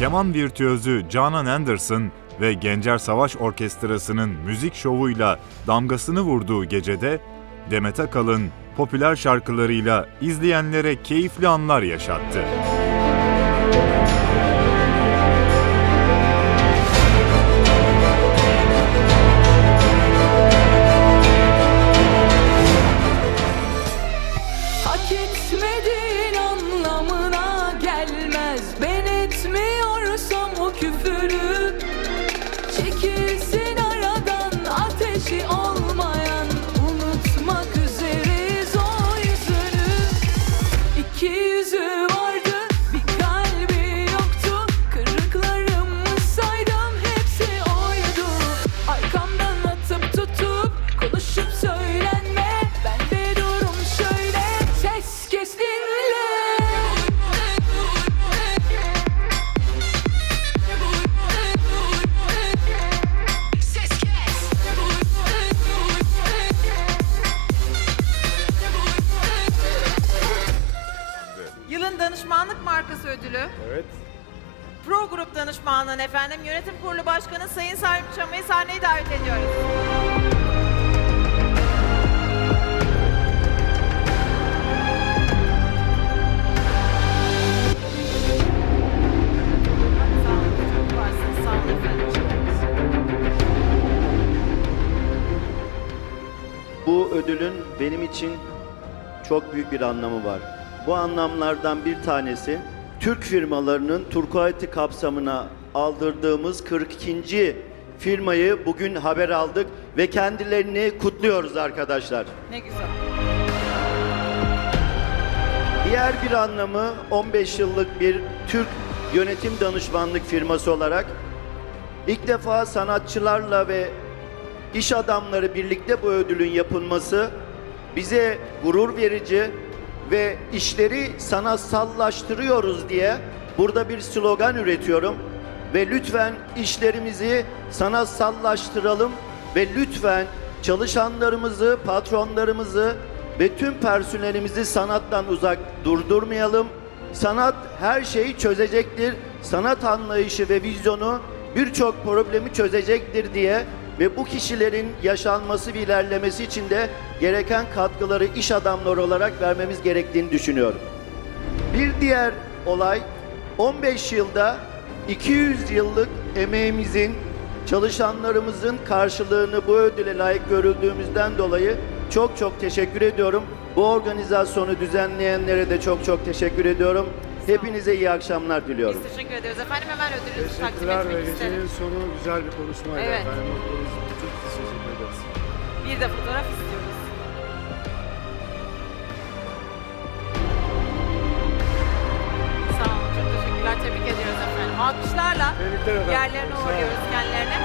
keman virtüözü Canan Anderson ve Gencer Savaş Orkestrası'nın müzik şovuyla damgasını vurduğu gecede Demet Akalın popüler şarkılarıyla izleyenlere keyifli anlar yaşattı. you feel Yılın danışmanlık markası ödülü. Evet. Pro Grup danışmanlığının efendim yönetim kurulu başkanı Sayın Salim Çamay'ı sahneye davet ediyoruz. Sağ olun, çok varsınız. Sağ olun efendim. Bu ödülün benim için çok büyük bir anlamı var. Bu anlamlardan bir tanesi Türk firmalarının Turkuaz'i kapsamına aldırdığımız 42. firmayı bugün haber aldık ve kendilerini kutluyoruz arkadaşlar. Ne güzel. Diğer bir anlamı 15 yıllık bir Türk yönetim danışmanlık firması olarak ilk defa sanatçılarla ve iş adamları birlikte bu ödülün yapılması bize gurur verici ve işleri sanatsallaştırıyoruz diye burada bir slogan üretiyorum ve lütfen işlerimizi sanatsallaştıralım ve lütfen çalışanlarımızı, patronlarımızı ve tüm personelimizi sanattan uzak durdurmayalım. Sanat her şeyi çözecektir. Sanat anlayışı ve vizyonu birçok problemi çözecektir diye ve bu kişilerin yaşanması ve ilerlemesi için de gereken katkıları iş adamları olarak vermemiz gerektiğini düşünüyorum. Bir diğer olay 15 yılda 200 yıllık emeğimizin çalışanlarımızın karşılığını bu ödüle layık görüldüğümüzden dolayı çok çok teşekkür ediyorum. Bu organizasyonu düzenleyenlere de çok çok teşekkür ediyorum. Hepinize iyi akşamlar diliyorum. Biz teşekkür ediyoruz efendim. Hemen ödülünüzü takdim Teşekkürler ve etmek isterim. gecenin sonu güzel bir konuşmayla Evet. efendim. Mutluluğunuz için çok teşekkür ederiz. Bir de fotoğraf istiyoruz. Sağ olun, çok teşekkürler. Tebrik ediyoruz efendim. Alkışlarla Tebrikler efendim. yerlerine Sağ olun. uğurluyoruz kendilerine.